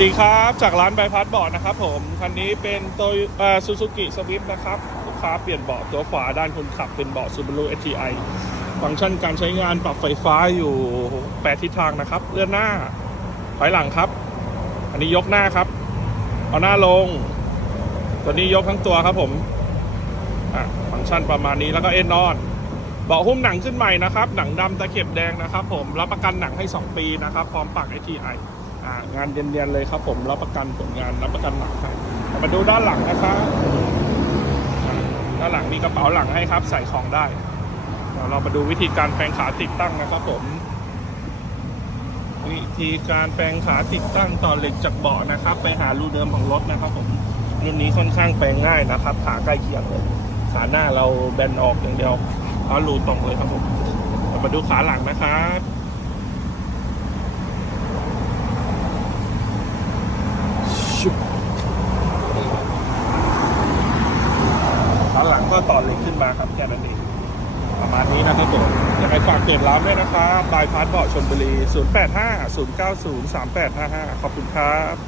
สดีครับจากร้านใบพัดเบาะนะครับผมคันนี้เป็นโตซูซูกิสวิฟนะครับลูกค้าเปลี่ยนเบาะตัวขวาด้านคนขับเป็นเบาะ Subaru STI ฟังก์ชันการใช้งานปรับไฟฟ้าอยู่8ทิศทางนะครับ เลื่อนหน้าถอยหลังครับ อันนี้ยกหน้าครับ เอาหน้าลง ตัวนี้ยกทั้งตัวครับผมฟังก์ชันประมาณนี้แล้วก็เอ็นนอนเบาะหุ้มหนังขึ้นใหม่นะครับ หนังดำตะเข็บแดงนะครับ ผมรับประกันหนังให้ 2 ปีนะครับพร้อมปัก STI อ่า งานเย็นๆเลยครับ ผมรับประกันผลงานรับประกันหนังให้มาดูด้านหลังนะครับอ่าด้านหลังมีกระเป๋าหลังให้ครับ ใส่ของได้เรามาดูวิธีการแปลงขาติดตั้งนะครับ ผม วิธีการแปลงขาติดตั้งต่อเหล็กจากเบาะนะครับ ไปหารูเดิมของรถนะครับ ผมรุ่นนี้ค่อนข้างแปลงง่ายนะครับขาใกล้เคียงเลยขาหน้าเราแบนออกอย่างเดียวเอารูตรงเลยครับผมมาดูขาหลังนะครับขาหลัง ก็ต่อเหล็กขึ้นมาครับแค่นั้นเองประมาณนี้นะครับผมอยากให้ฝากเกิดร้านด้วยนะครับบายพาร์ทเบาะชนบุรี 085 090 3855 ขอบคุณครับ